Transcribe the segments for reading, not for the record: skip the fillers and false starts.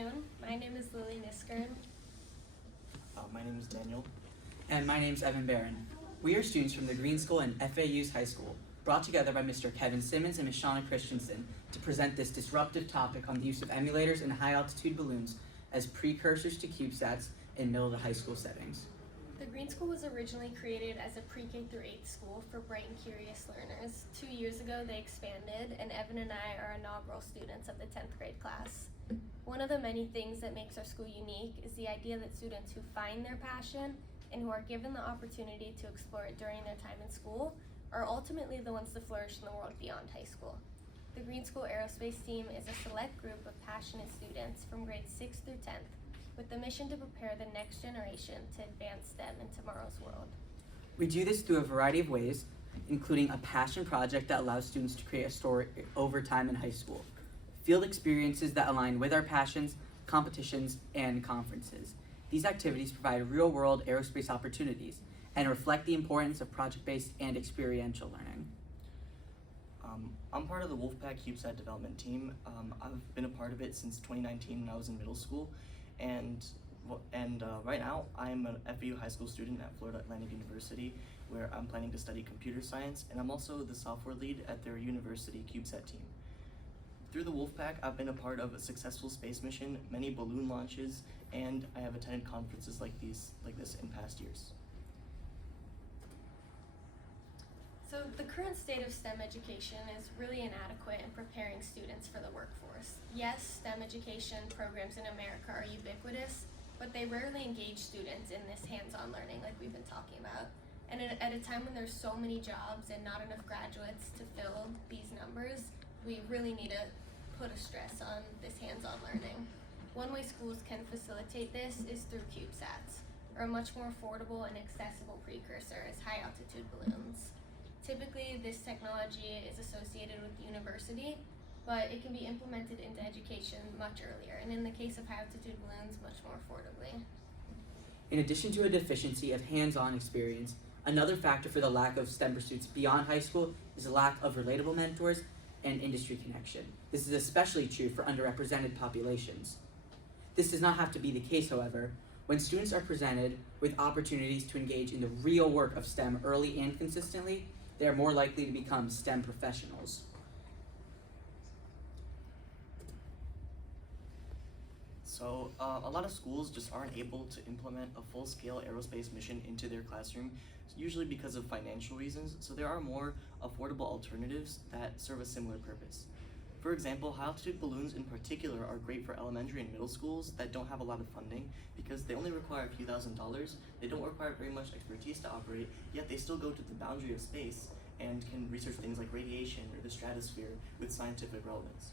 afternoon. My name is Lily Niskern. My name is Daniel. And my name's Evan Barron. We are students from the Green School and FAU's high school, brought together by Mr. Kevin Simmons and Ms. Shauna Christensen to present this disruptive topic on the use of emulators and high-altitude balloons as precursors to CubeSats in middle to high school settings. The Green School was originally created as a pre-K through 8th school for bright and curious learners. 2 years ago, they expanded, and Evan and I are inaugural students of the 10th grade class. One of the many things that makes our school unique is the idea that students who find their passion and who are given the opportunity to explore it during their time in school are ultimately the ones to flourish in the world beyond high school. The Green School Aerospace team is a select group of passionate students from grades 6th through 10th with the mission to prepare the next generation to advance STEM in tomorrow's world. We do this through a variety of ways, including a passion project that allows students to create a story over time in high school, field experiences that align with our passions, competitions, and conferences. These activities provide real-world aerospace opportunities and reflect the importance of project-based and experiential learning. I'm part of the Wolfpack CubeSat development team. I've been a part of it since 2019 when I was in middle school, and right now I'm an FAU high school student at Florida Atlantic University, where I'm planning to study computer science, and I'm also the software lead at their university CubeSat team. Through the Wolfpack, I've been a part of a successful space mission, many balloon launches, and I have attended conferences like this in past years. So the current state of STEM education is really inadequate in preparing students for the workforce. Yes, STEM education programs in America are ubiquitous, but they rarely engage students in this hands-on learning like we've been talking about. And at a time when there's so many jobs and not enough graduates to fill these numbers, we really need to put a stress on this hands-on learning. One way schools can facilitate this is through CubeSats, or a much more affordable and accessible precursor as high-altitude balloons. Typically, this technology is associated with the university, but it can be implemented into education much earlier, and in the case of high-altitude balloons, much more affordably. In addition to a deficiency of hands-on experience, another factor for the lack of STEM pursuits beyond high school is the lack of relatable mentors and industry connection. This is especially true for underrepresented populations. This does not have to be the case, however. When students are presented with opportunities to engage in the real work of STEM early and consistently, they are more likely to become STEM professionals. So a lot of schools just aren't able to implement a full-scale aerospace mission into their classroom, usually because of financial reasons, so there are more affordable alternatives that serve a similar purpose. For example, high-altitude balloons in particular are great for elementary and middle schools that don't have a lot of funding because they only require a few $1,000s. They don't require very much expertise to operate, yet they still go to the boundary of space and can research things like radiation or the stratosphere with scientific relevance.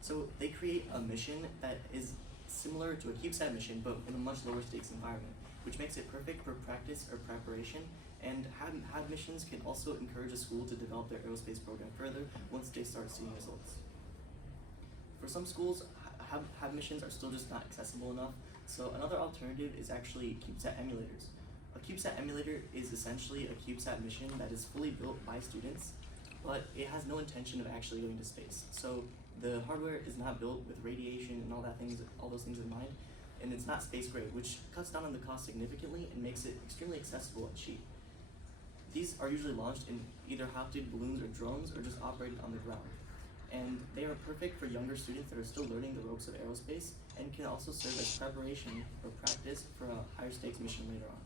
So they create a mission that is similar to a CubeSat mission but in a much lower stakes environment, which makes it perfect for practice or preparation, and HAB missions can also encourage a school to develop their aerospace program further once they start seeing results. For some schools, HAB missions are still just not accessible enough, so another alternative is actually CubeSat emulators. A CubeSat emulator is essentially a CubeSat mission that is fully built by students, but it has no intention of actually going to space. So the hardware is not built with radiation and all those things in mind, and it's not space grade, which cuts down on the cost significantly and makes it extremely accessible and cheap. These are usually launched in either high-altitude balloons or drones or just operated on the ground. And they are perfect for younger students that are still learning the ropes of aerospace and can also serve as preparation or practice for a higher stakes mission later on.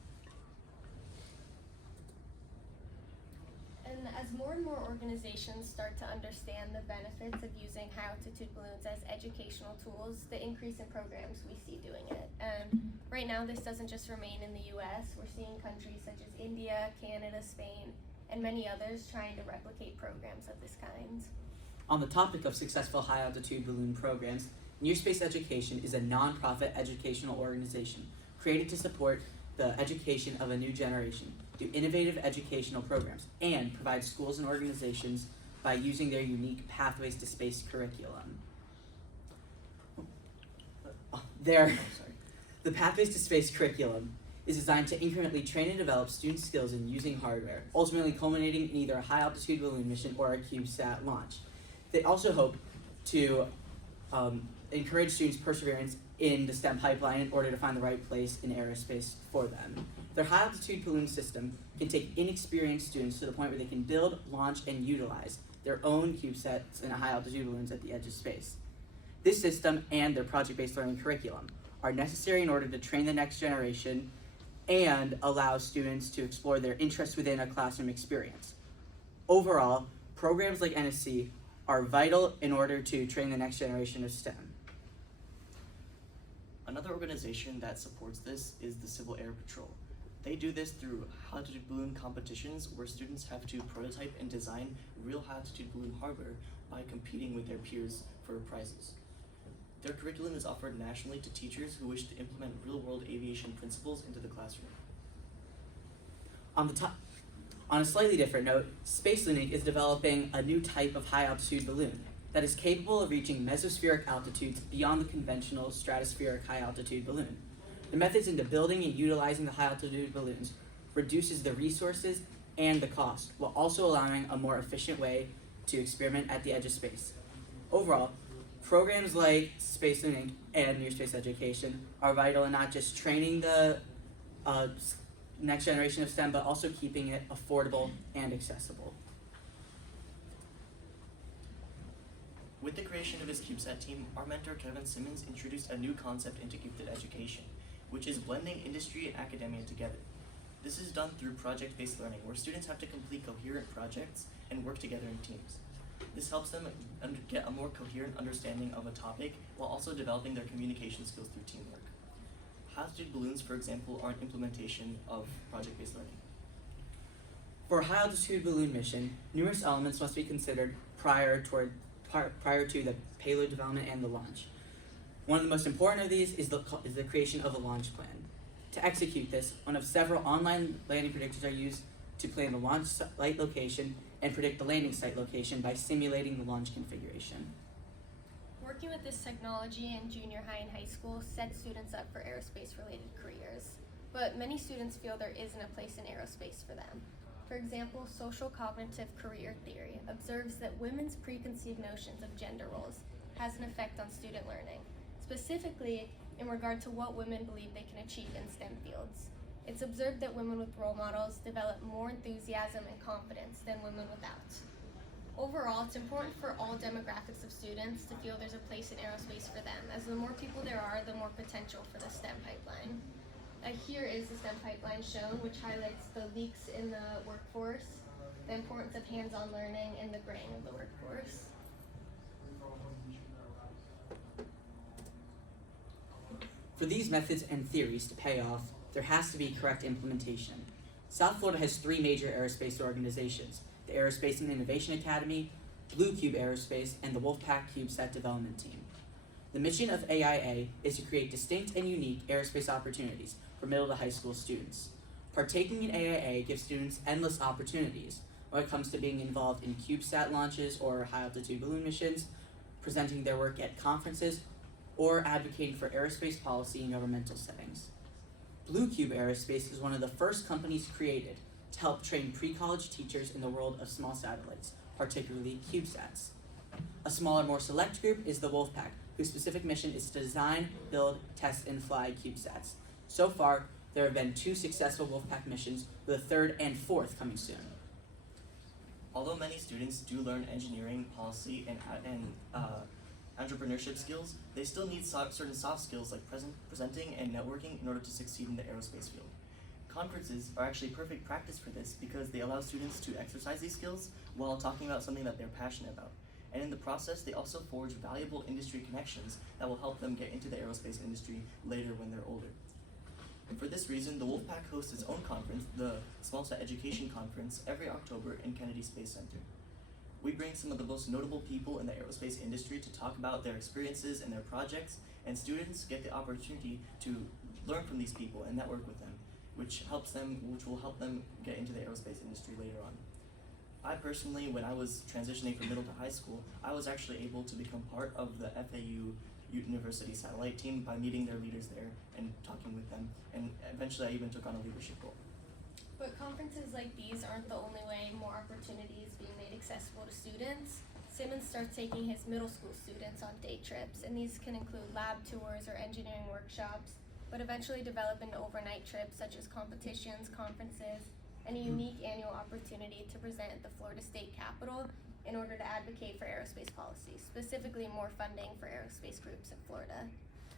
And as more and more organizations start to understand the benefits of using high-altitude balloons as educational tools, the increase in programs we see doing it. And right now, this doesn't just remain in the US. We're seeing countries such as India, Canada, Spain, and many others trying to replicate programs of this kind. On the topic of successful high-altitude balloon programs, Near Space Education is a nonprofit educational organization created to support the education of a new generation through innovative educational programs and provide schools and organizations by using their unique Pathways to Space curriculum. The Pathways to Space curriculum is designed to incrementally train and develop student skills in using hardware, ultimately culminating in either a high-altitude balloon mission or a CubeSat launch. They also hope to encourage students' perseverance in the STEM pipeline in order to find the right place in aerospace for them. Their high-altitude balloon system can take inexperienced students to the point where they can build, launch, and utilize their own CubeSats and high-altitude balloons at the edge of space. This system and their project-based learning curriculum are necessary in order to train the next generation and allow students to explore their interests within a classroom experience. Overall, programs like NSC are vital in order to train the next generation of STEM. Another organization that supports this is the Civil Air Patrol. They do this through high-altitude balloon competitions where students have to prototype and design real high-altitude balloon hardware by competing with their peers for prizes. Their curriculum is offered nationally to teachers who wish to implement real-world aviation principles into the classroom. On a slightly different note, SpaceLink is developing a new type of high-altitude balloon that is capable of reaching mesospheric altitudes beyond the conventional stratospheric high-altitude balloon. The methods into building and utilizing the high-altitude balloons reduces the resources and the cost, while also allowing a more efficient way to experiment at the edge of space. Overall, programs like SpaceLink and Near Space Education are vital in not just training the next generation of STEM, but also keeping it affordable and accessible. With the creation of his CubeSat team, our mentor Kevin Simmons introduced a new concept into gifted education, which is blending industry and academia together. This is done through project-based learning, where students have to complete coherent projects and work together in teams. This helps them get a more coherent understanding of a topic while also developing their communication skills through teamwork. High-altitude balloons, for example, are an implementation of project-based learning. For a high-altitude balloon mission, numerous elements must be considered prior to the payload development and the launch. One of the most important of these is the creation of a launch plan. To execute this, one of several online landing predictors are used to plan the launch site location and predict the landing site location by simulating the launch configuration. Working with this technology in junior high and high school sets students up for aerospace-related careers, but many students feel there isn't a place in aerospace for them. For example, social cognitive career theory observes that women's preconceived notions of gender roles has an effect on student learning, specifically in regard to what women believe they can achieve in STEM fields. It's observed that women with role models develop more enthusiasm and confidence than women without. Overall, it's important for all demographics of students to feel there's a place in aerospace for them, as the more people there are, the more potential for the STEM pipeline. Here is the STEM pipeline shown, which highlights the leaks in the workforce, the importance of hands-on learning, and the graying of the workforce. For these methods and theories to pay off, there has to be correct implementation. South Florida has three major aerospace organizations: the Aerospace and Innovation Academy, Blue Cube Aerospace, and the Wolfpack CubeSat Development Team. The mission of AIAA is to create distinct and unique aerospace opportunities for middle to high school students. Partaking in AIAA gives students endless opportunities when it comes to being involved in CubeSat launches or high-altitude balloon missions, presenting their work at conferences, or advocating for aerospace policy in governmental settings. Blue Cube Aerospace is one of the first companies created to help train pre-college teachers in the world of small satellites, particularly CubeSats. A smaller, more select group is the Wolfpack, whose specific mission is to design, build, test, and fly CubeSats. So far, there have been 2 successful Wolfpack missions, with a third and fourth coming soon. Although many students do learn engineering, policy, and entrepreneurship skills, they still need certain soft skills like presenting and networking in order to succeed in the aerospace field. Conferences are actually perfect practice for this because they allow students to exercise these skills while talking about something that they're passionate about. And in the process, they also forge valuable industry connections that will help them get into the aerospace industry later when they're older. And for this reason, the Wolfpack hosts its own conference, the Small Sat Education Conference, every October in Kennedy Space Center. We bring some of the most notable people in the aerospace industry to talk about their experiences and their projects, and students get the opportunity to learn from these people and network with them, which will help them get into the aerospace industry later on. I personally, when I was transitioning from middle to high school, I was actually able to become part of the FAU University satellite team by meeting their leaders there and talking with them, and eventually I even took on a leadership role. But conferences like these aren't the only way more opportunities being made accessible to students. Simmons starts taking his middle school students on day trips, and these can include lab tours or engineering workshops, but eventually develop into overnight trips such as competitions, conferences, and a unique annual opportunity to present at the Florida State Capitol in order to advocate for aerospace policy, specifically more funding for aerospace groups in Florida.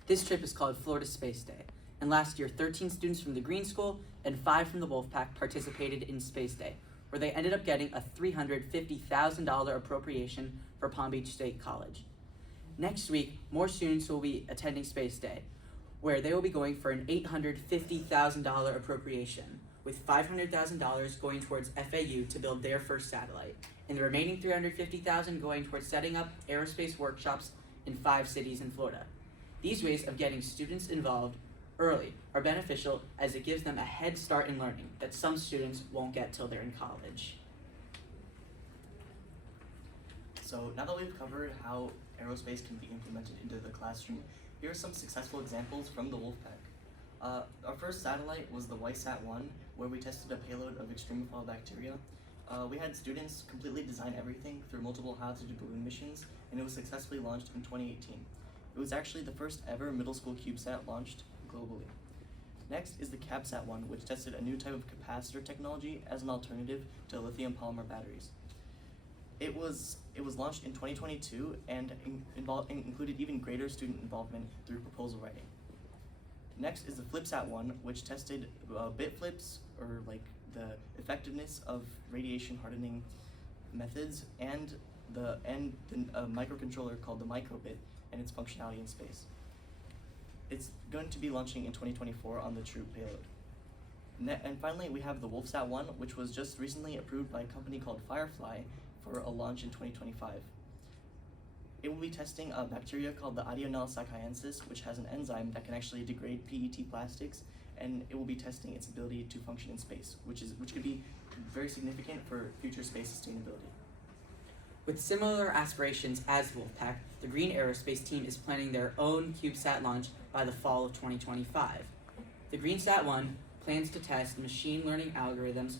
This trip is called Florida Space Day, and last year 13 students from the Green School and 5 from the Wolfpack participated in Space Day, where they ended up getting a $350,000 appropriation for Palm Beach State College. Next week, more students will be attending Space Day, where they will be going for an $850,000 appropriation, with $500,000 going towards FAU to build their first satellite, and the remaining $350,000 going towards setting up aerospace workshops in 5 cities in Florida. These ways of getting students involved early are beneficial as it gives them a head start in learning that some students won't get till they're in college. So now that we've covered how aerospace can be implemented into the classroom, here are some successful examples from the Wolfpack. Our first satellite was the YSAT-1, where we tested a payload of extremophile bacteria. We had students completely design everything through multiple HABs balloon missions, and it was successfully launched in 2018. It was actually the first ever middle school CubeSat launched globally. Next is the CabSat-1, which tested a new type of capacitor technology as an alternative to lithium polymer batteries. It was launched in 2022 and included even greater student involvement through proposal writing. Next is the FlipSat-1, which tested bit flips, or like the effectiveness of radiation hardening methods, and the microcontroller called the microbit and its functionality in space. It's going to be launching in 2024 on the True payload. And finally, we have the WolfSat-1, which was just recently approved by a company called Firefly for a launch in 2025. It will be testing a bacteria called the Adional saccaiensis, which has an enzyme that can actually degrade PET plastics, and it will be testing its ability to function in space, which could be very significant for future space sustainability. With similar aspirations as Wolfpack, the Green Aerospace team is planning their own CubeSat launch by the fall of 2025. The GreenSat-1 plans to test machine learning algorithms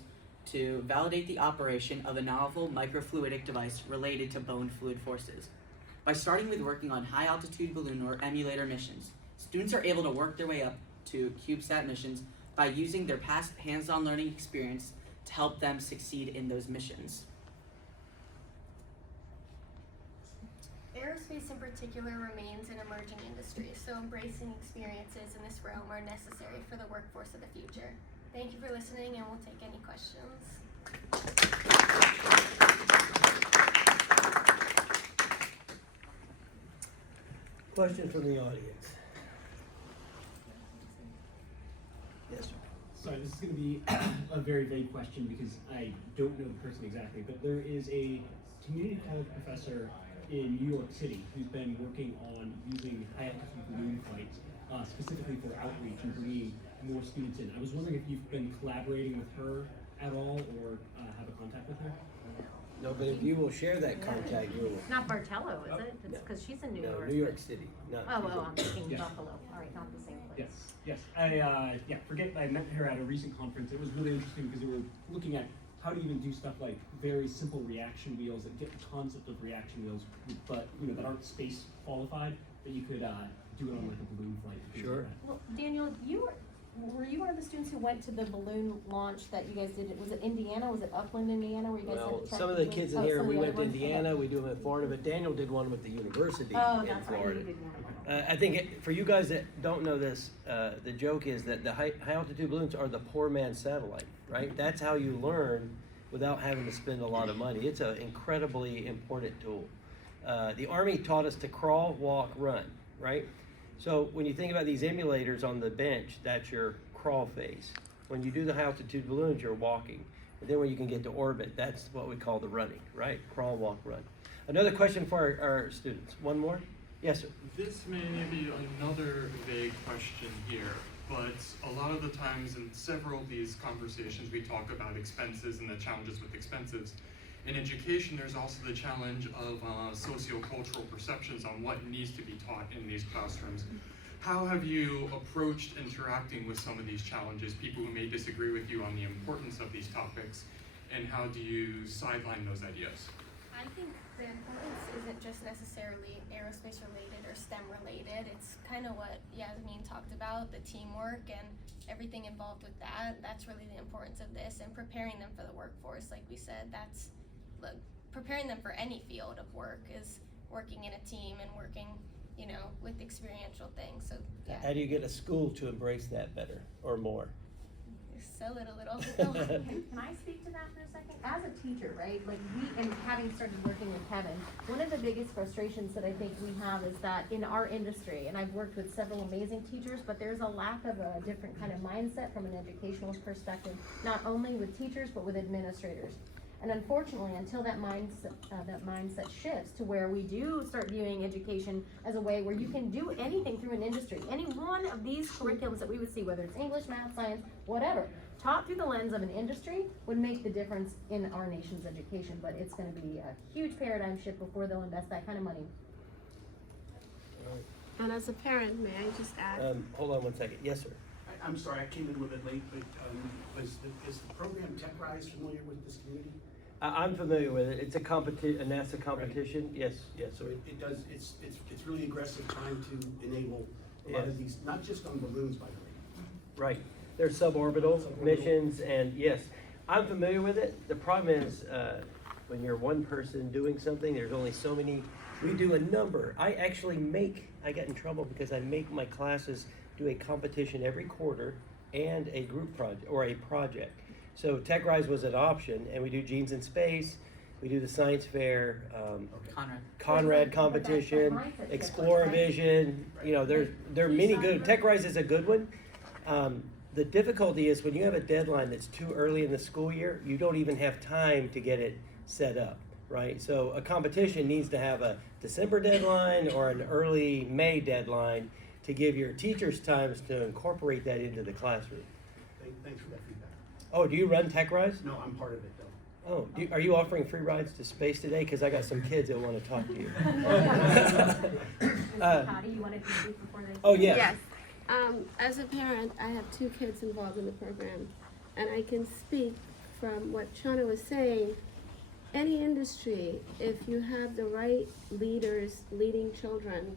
to validate the operation of a novel microfluidic device related to bone fluid forces. By starting with working on high-altitude balloon or emulator missions, students are able to work their way up to CubeSat missions by using their past hands-on learning experience to help them succeed in those missions. Aerospace in particular remains an emerging industry, so embracing experiences in this realm are necessary for the workforce of the future. Thank you for listening, and we'll take any questions. Question from the audience. Yes, sir. Sorry, this is going to be a very vague question because I don't know the person exactly, but there is a community college professor in New York City who's been working on using high-altitude balloon flights specifically for outreach and bringing more students in. I was wondering if you've been collaborating with her at all or have a contact with her? No, but if you will share that contact, you will. Not Bartello, is it? It's No. because she's in New No, York. New York City. Not Oh, well, I'm thinking Yes. Buffalo. All right, not the same place. Yes. I met her at a recent conference. It was really interesting because they were looking at how to even do stuff like very simple reaction wheels that get the concept of reaction wheels, but that aren't space qualified, that you could do it on like a balloon flight. things Sure. like that. Well, Daniel, were you one of the students who went to the balloon launch that you guys did? Was it Indiana? Was it Upland, Indiana, where you guys Well, had to track some of the balloons? kids in Oh, here, some of we the went other to ones? Indiana, Okay. we do them at Florida, but Daniel did one with the university Oh, in that's right. Florida. You did one. I think for you guys that don't know this, the joke is that the high altitude balloons are the poor man's satellite, right? That's how you learn without having to spend a lot of money. It's an incredibly important tool. The Army taught us to crawl, walk, run, right? So when you think about these emulators on the bench, that's your crawl phase. When you do the high altitude balloons, you're walking. And then when you can get to orbit, that's what we call the running, right? Crawl, walk, run. Another question for our students. One more? Yes, sir. This may be another vague question here, but a lot of the times in several of these conversations we talk about expenses and the challenges with expenses. In education, there's also the challenge of sociocultural perceptions on what needs to be taught in these classrooms. How have you approached interacting with some of these challenges, people who may disagree with you on the importance of these topics, and how do you sideline those ideas? I think the importance isn't just necessarily aerospace related or STEM related. It's kind of what Yasmin talked about, the teamwork and everything involved with that. That's really the importance of this, and preparing them for the workforce. Like we said, that's preparing them for any field of work is working in a team and working, you know, with experiential things. So yeah, How do you get a school to embrace that better or more? sell it a little. Can I speak to that for a second? As a teacher, right, like and having started working with Kevin, one of the biggest frustrations that I think we have is that in our industry, and I've worked with several amazing teachers, but there's a lack of a different kind of mindset from an educational perspective, not only with teachers, but with administrators. And unfortunately, until that mindset shifts to where we do start viewing education as a way where you can do anything through an industry, any one of these curriculums that we would see, whether it's English, math, science, whatever, taught through the lens of an industry would make the difference in our nation's education. But it's going to be a huge paradigm shift before they'll invest that kind of money. And as a parent, may I just add? Hold on one second. Yes, sir. I'm sorry, I came in a little bit late, but is the program TechRise familiar with this community? I'm familiar with it. It's a NASA competition. Yes, yes. So it does, it's really aggressive, trying to enable a lot of these, not just on balloons, by the way. Right. They're suborbital missions, and yes, I'm familiar with it. The problem is, when you're one person doing something, there's only so many. We do a number. I got in trouble because I make my classes do a competition every quarter and a group project or a project. So TechRise was an option, and we do Genes in Space, we do the Science Fair, Conrad competition, Exploravision. You know, there are many good. TechRise is a good one. The difficulty is when you have a deadline that's too early in the school year, you don't even have time to get it set up, right? So a competition needs to have a December deadline or an early May deadline to give your teachers time to incorporate that into the classroom. Thanks for that feedback. Oh, do you run TechRise? No, I'm part of it though. Oh, are you offering free rides to space today? Because I got some kids that want to talk to you. Patty, you wanted to speak before they? Oh, yeah. Yes. As a parent, I have 2 kids involved in the program, and I can speak from what Shauna was saying. Any industry, if you have the right leaders leading children,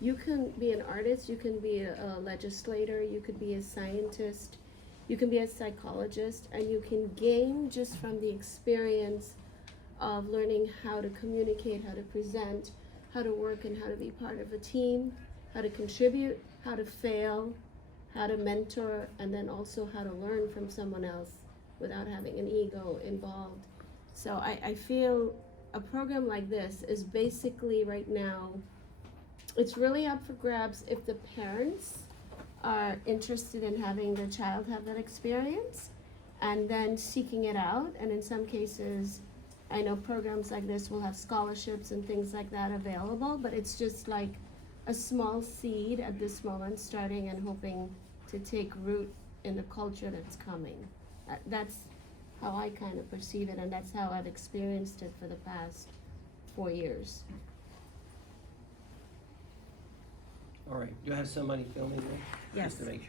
you can be an artist, you can be a legislator, you could be a scientist, you can be a psychologist, and you can gain just from the experience of learning how to communicate, how to present, how to work and how to be part of a team, how to contribute, how to fail, how to mentor, and then also how to learn from someone else without having an ego involved. So I feel a program like this is basically right now, it's really up for grabs if the parents are interested in having their child have that experience and then seeking it out. And in some cases, I know programs like this will have scholarships and things like that available, but it's just like a small seed at this moment, starting and hoping to take root in the culture that's coming. That's how I kind of perceive it, and that's how I've experienced it for the past 4 years. All right. Do you have somebody filming me? Yes. Just to make sure.